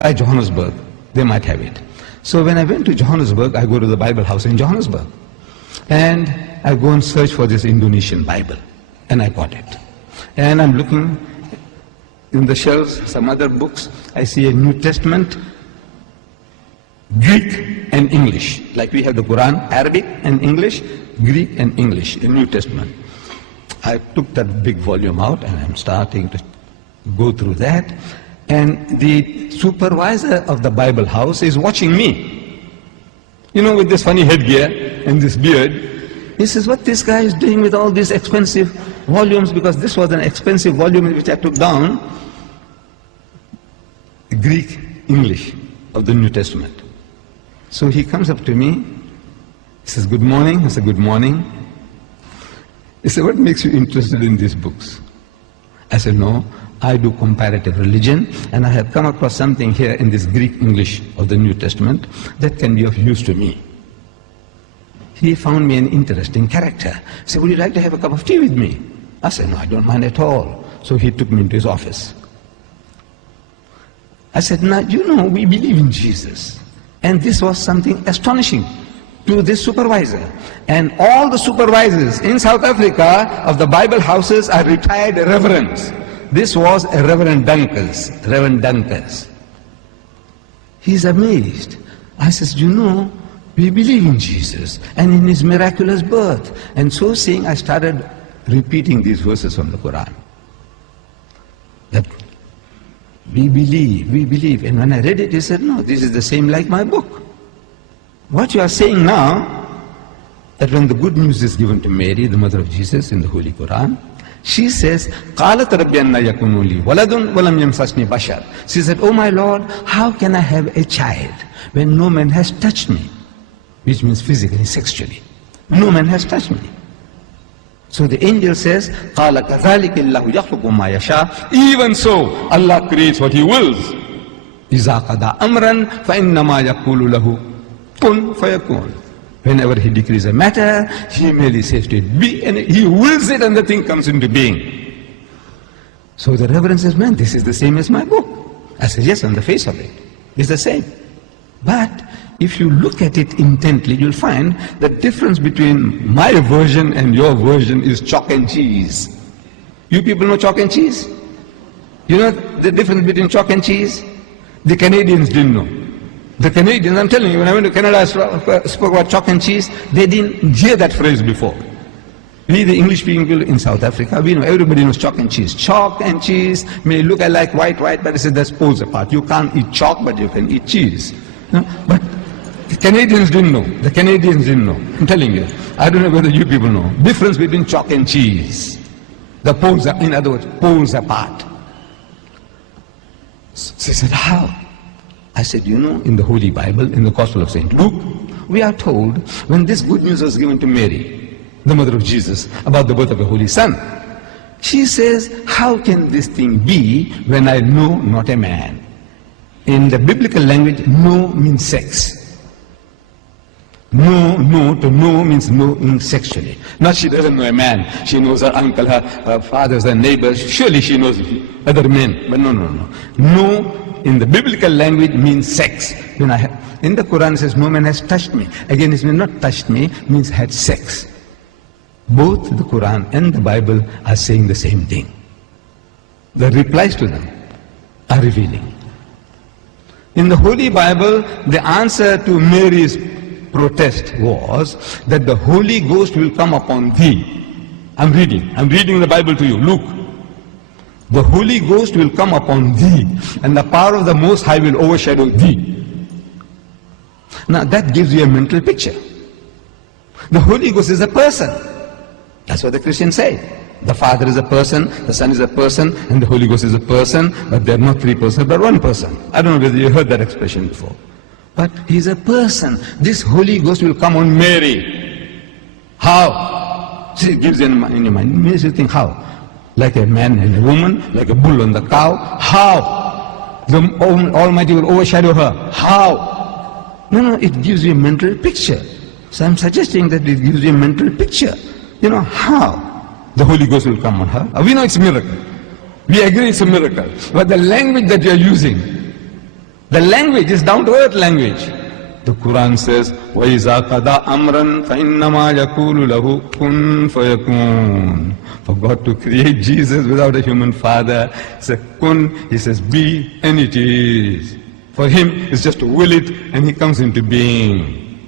By Johannesburg, they might have it. So when I went to Johannesburg, I go to the Bible house in Johannesburg. And I go and search for this Indonesian Bible. And I got it. And I'm looking in the shelves, some other books. I see a New Testament, Greek and English. Like we have the Quran, Arabic and English, Greek and English, the New Testament. I took that big volume out and I'm starting to go through that. And the supervisor of the Bible house is watching me. You know, with this funny headgear and this beard. He says, what this guy is doing with all these expensive volumes, because this was an expensive volume which I took down, Greek, English of the New Testament. So he comes up to me, he says, good morning. I said, good morning. He said, what makes you interested in these books? I said, no, I do comparative religion, and I have come across something here in this Greek English of the New Testament that can be of use to me. He found me an interesting character. He said, would you like to have a cup of tea with me? I said, no, I don't mind at all. So he took me into his office. I said, now, you know, we believe in Jesus. And this was something astonishing to this supervisor. And all the supervisors in South Africa of the Bible houses are retired reverends. This was a Reverend Dunkers. He's amazed. I says, you know, we believe in Jesus and in his miraculous birth. And so saying, I started repeating these verses from the Quran. That we believe. And when I read it, he said, no, this is the same like my book. What you are saying now, that when the good news is given to Mary, the mother of Jesus, in the Holy Quran, she says, قَالَتْ رَبِّ أَنَّ يَكُونُ لِي وَلَدٌ وَلَمْ يَمْسَسْنِي بَشَرٌ. She said, oh my Lord, how can I have a child when no man has touched me? Which means physically, sexually. No man has touched me. So the angel says, قَالَ كَذَلِكَ اللَّهُ يَخْلُقُ مَا يَشَاءُ. Even so, Allah creates what He wills. إِذَا قَضَى أَمْرًا فَإِنَّمَا يَقُولُ لَهُ كُن فَيَكُونُ. Whenever He decrees a matter, He merely says to it, be, and He wills it and the thing comes into being. So the Reverend says, man, this is the same as my book. I said, yes, on the face of it, it's the same. But if you look at it intently, you'll find the difference between my version and your version is chalk and cheese. You people know chalk and cheese? You know the difference between chalk and cheese? The Canadians didn't know. The Canadians, I'm telling you, when I went to Canada, I spoke about chalk and cheese. They didn't hear that phrase before. We, the English people in South Africa, we know, everybody knows chalk and cheese. Chalk and cheese may look like white, but it says that's poles apart. You can't eat chalk, but you can eat cheese. You know? But the Canadians didn't know. The Canadians didn't know. I'm telling you. I don't know whether you people know. Difference between chalk and cheese. The poles are, in other words, poles apart. She said, how? I said, you know, in the Holy Bible, in the Gospel of St. Luke, we are told when this good news was given to Mary, the mother of Jesus, about the birth of a Holy Son, she says, how can this thing be when I know not a man? In the biblical language, no means sex. No to know means knowing sexually. Not she doesn't know a man. She knows her uncle, her fathers, her neighbors. Surely she knows other men. But no. No in the biblical language means sex. In the Quran it says, no man has touched me. Again, it means not touched me, means had sex. Both the Quran and the Bible are saying the same thing. The replies to them are revealing. In the Holy Bible, the answer to Mary's protest was that the Holy Ghost will come upon thee. I'm reading the Bible to you. Luke. The Holy Ghost will come upon thee, and the power of the Most High will overshadow thee. Now that gives you a mental picture. The Holy Ghost is a person. That's what the Christians say. The Father is a person, the Son is a person, and the Holy Ghost is a person, but they're not three persons, but one person. I don't know whether you heard that expression before. But He's a person. This Holy Ghost will come on Mary. How? See, it gives you in your mind. It makes you think how? Like a man and a woman, like a bull and the cow. How? The Almighty will overshadow her. How? No, it gives you a mental picture. So I'm suggesting that it gives you a mental picture. You know, how the Holy Ghost will come on her. We know it's a miracle. We agree it's a miracle. But the language that you're using, The language is down-to-earth language. The Quran says, وَإِذَا قَضَى أَمْرًا فَإِنَّمَا يَقُولُ لَهُ كُن فَيَكُونُ. For God to create Jesus without a human father, he says, kun, he says, be, and it is. For him, it's just to will it, and he comes into being.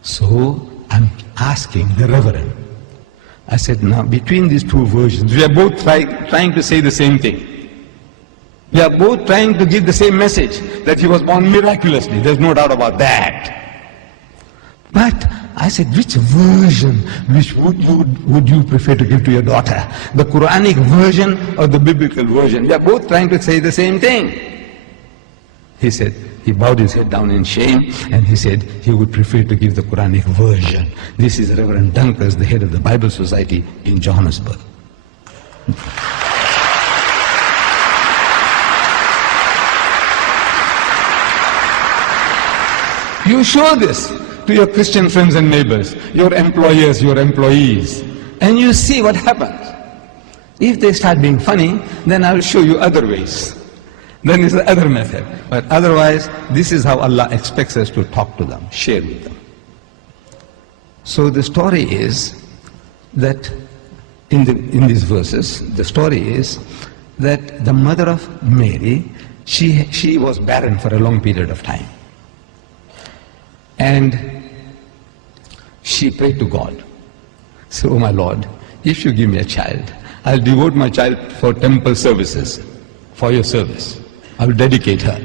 So, I'm asking the Reverend, I said, now, between these two versions, we are both trying to say the same thing. We are both trying to give the same message, that he was born miraculously. There's no doubt about that. But I said, which version would you prefer to give to your daughter? The Quranic version or the biblical version? We are both trying to say the same thing. He said, he bowed his head down in shame, and he said he would prefer to give the Quranic version. This is Reverend Dunkers, the head of the Bible Society in Johannesburg. You show this to your Christian friends and neighbors, your employers, your employees, and you see what happens. If they start being funny, then I will show you other ways. Then it's the other method. But otherwise, this is how Allah expects us to talk to them, share with them. So the story is that in these verses, the story is that the mother of Mary, she was barren for a long period of time. And she prayed to God. So, oh my Lord, if you give me a child, I'll devote my child for temple services, for your service. I will dedicate her.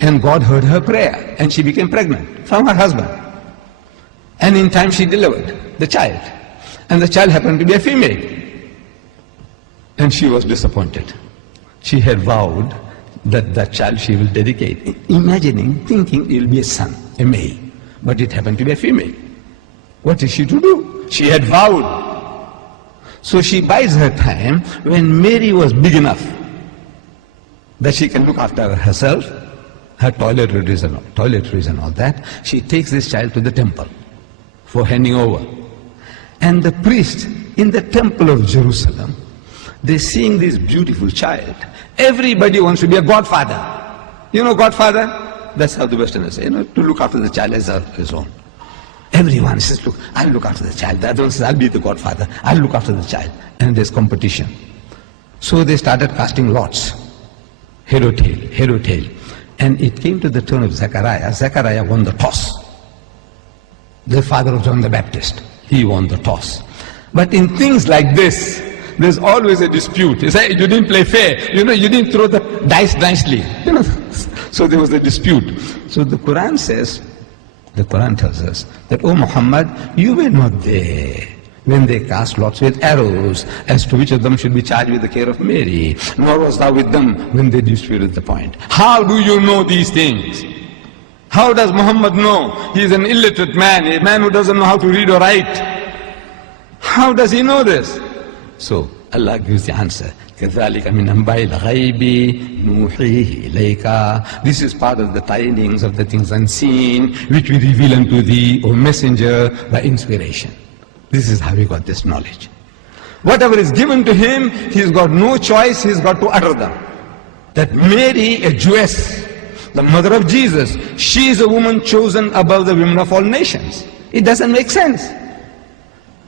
And God heard her prayer, and she became pregnant from her husband. And in time she delivered the child. And the child happened to be a female. And she was disappointed. She had vowed that child she will dedicate, imagining, thinking it will be a son, a male. But it happened to be a female. What is she to do? She had vowed. So she buys her time when Mary was big enough that she can look after herself, her toiletries and all that. She takes this child to the temple for handing over. And the priest in the temple of Jerusalem, they're seeing this beautiful child. Everybody wants to be a godfather. You know godfather? That's how the Westerners say, to look after the child as his own. Everyone says, look, I'll look after the child. The other one says, I'll be the godfather. I'll look after the child. And there's competition. So they started casting lots. Head or tail, head or tail. And it came to the turn of Zechariah. Zechariah won the toss. The father of John the Baptist. He won the toss. But in things like this, there's always a dispute. You say, you didn't play fair. You didn't throw the dice nicely. So there was a dispute. So the Quran says, the Quran tells us that, oh Muhammad, you were not there when they cast lots with arrows as to which of them should be charged with the care of Mary, nor was thou with them when they disputed the point. How do you know these things? How does Muhammad know? He is an illiterate man, a man who doesn't know how to read or write. How does he know this? So Allah gives the answer. كَذَلِكَ مِنْ أَنْبَاءِ الْغَيْبِ نُوحِيهِ إِلَيْكَ. This is part of the tidings of the things unseen, which we reveal unto thee, O messenger, by inspiration. This is how he got this knowledge. Whatever is given to him, he's got no choice, he's got to utter them. That Mary, a Jewess, the mother of Jesus, she is a woman chosen above the women of all nations. It doesn't make sense.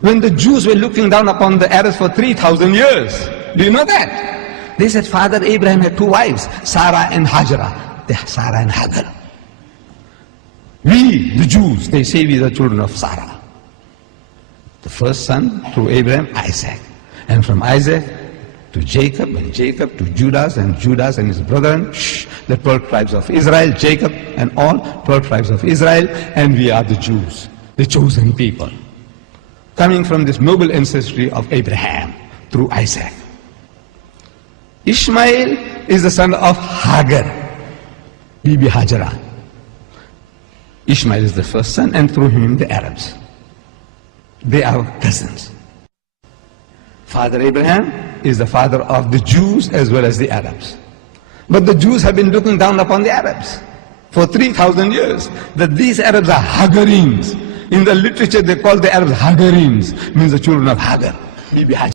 When the Jews were looking down upon the Arabs for 3,000 years, do you know that? They said Father Abraham had two wives, Sarah and Hajara. Sarah and Hagar. We, the Jews, they say we are the children of Sarah. The first son through Abraham, Isaac. And from Isaac to Jacob, and Jacob to Judas, and Judas and his brethren, the 12 tribes of Israel, Jacob and all 12 tribes of Israel, and we are the Jews, the chosen people, coming from this noble ancestry of Abraham through Isaac. Ishmael is the son of Hagar, Bibi Hajara. Ishmael is the first son, and through him the Arabs. They are cousins. Father Abraham is the father of the Jews as well as the Arabs. But the Jews have been looking down upon the Arabs for 3,000 years, that these Arabs are Hagarenes. In the literature they call the Arabs Hagarenes, means the children of Hagar, Bibi Hajara.